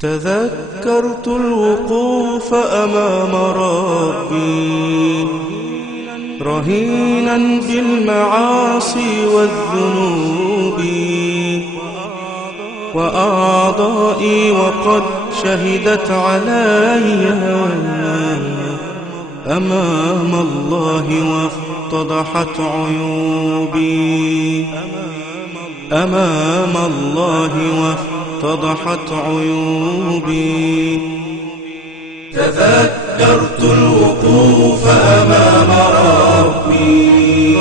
تذكرت الوقوف أمام ربي رهينا بالمعاصي والذنوب، وأعضائي وقد شهدت علي أمام الله وافتضحت عيوبي، أمام الله وافتضحت عيوبي. تذكرت الوقوف أمام ربي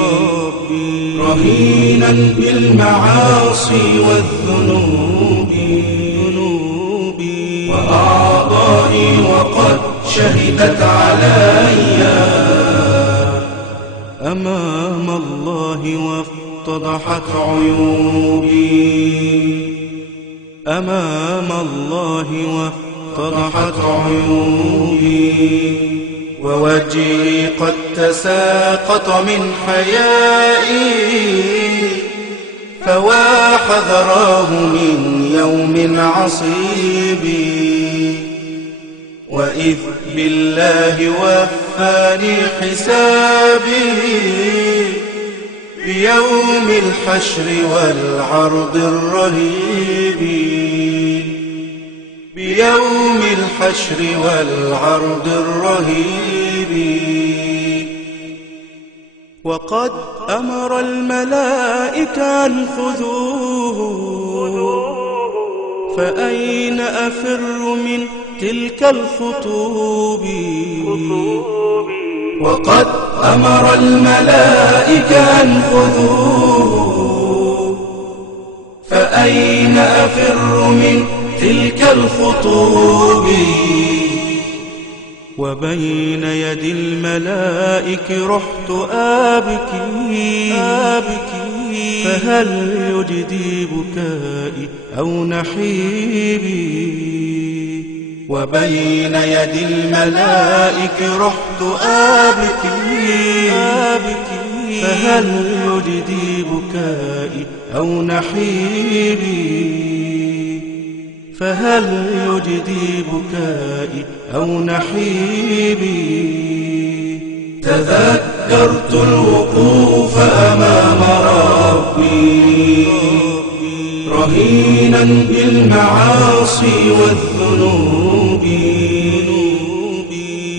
رهينا بالمعاصي والذنوب، وأعضائي وقد شهدت علي أمام الله وافتضحت عيوبي، أمام الله وافتضحت عيوبي. ووجهي قد تساقط من حيائي، فوا حذراه من يوم عصيب، وإذ بالله وفاني حسابي بيوم الحشر والعرض الرهيب، بيوم الحشر والعرض الرهيب. وقد أمر الملائكة أن خذوه، فأين أفر من تلك الخطوب؟ وقد أمر الملائكة أن خذوه، فأين أفر من تلك الخطوب؟ وبين يدي الملائك رحت آبكي، فهل يجدي بكائي أو نحيبي؟ وبين يدي الملائك رحت آبكي، فهل يجدي بكائي أو نحيبي؟ فهل يجدي بكائي أو نحيبي؟ تذكرت الوقوف أمام ربي رهينا بالمعاصي والذنوب،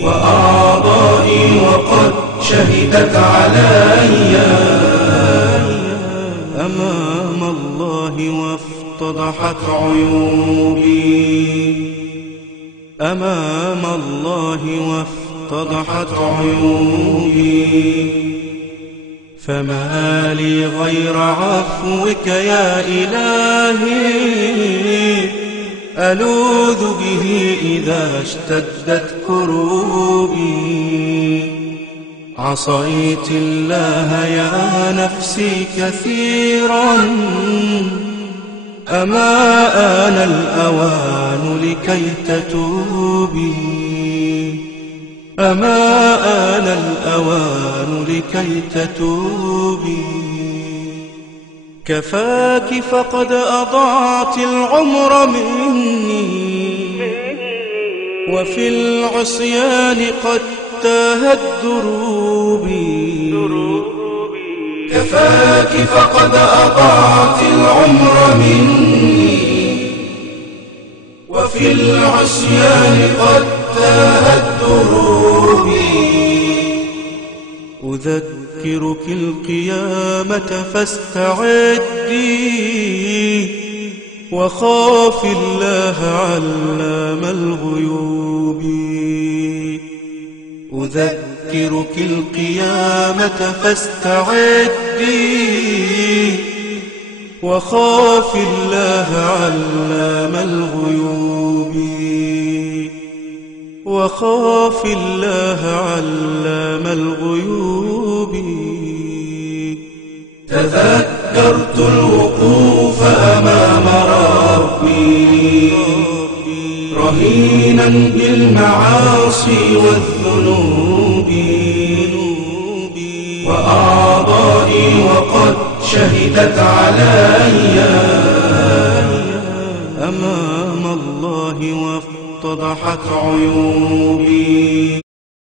وأعضائي وقد شهدت علي أمام الله وافتضحت عيوبي، أمام الله وافتضحت عيوبي. فما لي غير عفوك يا إلهي، ألوذ به إذا اشتدت كروبي. عصيت الله يا نفسي كثيرا، أما آن الأوان لكي تتوبي، أما آن الأوان لكي تتوبي. كفاك فقد أضعت العمر مني، وفي العصيان قد تاهت دروبي. كفاك فقد أضعت العمر مني، وفي العصيان قد تاهت دروبي. أذكرك القيامة فاستعدي، وخاف الله علام الغيوب. أذكرك القيامة فاستعدي، وخاف الله علام الغيوب. وخاف الله علام الغيوب. تذكرت الوقوف أمام ربي رهينا بالمعاصي والذنوب، وأعضائي وقد شهدت علي أمام الله الله واتضحت عيوبي.